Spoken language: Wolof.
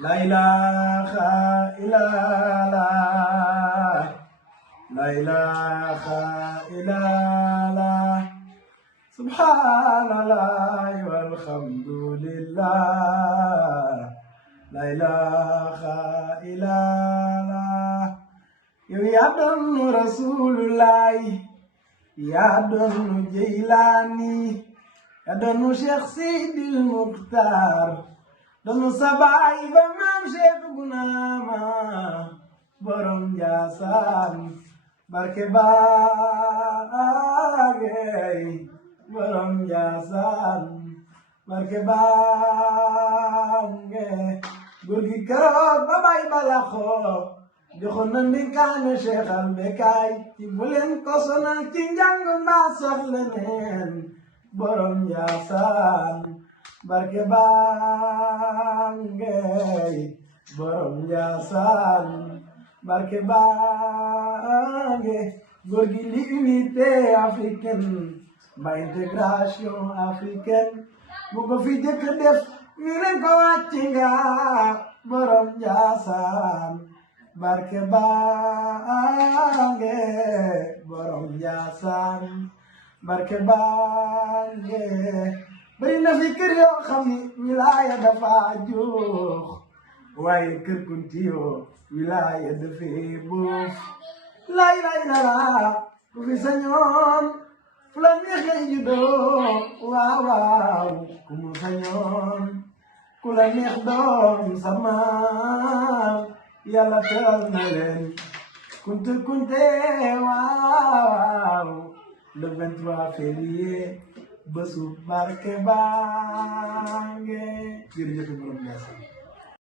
La ilaha illallah, la ilaha illallah, subhanallah walhamdulillah, la ilaha illallah. Yow yaa doon Rasulullah, yaa doon Jeylaani, yaa doon Cheikh Sidil Mukhtar, doon sa baay ba maam Cheikh Bounama borom Njaasaan barke baagey borom Njaasaan barke baagey góor gi keroog ba bay balaxoo joxoon na ndénkaane Cheikh al Bekaay ci bu leen ko sonal ci njàng mbaa sax leneen borom Njaasaan barke baangey borom Njaasaan barke baangey góor gi l'unité africaine ba intégration africaine bu ko fi jëkk def mi leen ko wàcci nga borom Njaasaan barke baangey borom Njaasaan barke baangey bari na fi kër yoo xam ni wilaaya dafa juux waaye kër kunti yoo wilaaya dafee buuf lay la ku fi sañoon fu la neexee juddoo waaw waaw ku mu sañoon ku la neex doon sama yàlla teral na leen kunte waaw le 23 février bésu barke baange jërëjëf borom Njaasaan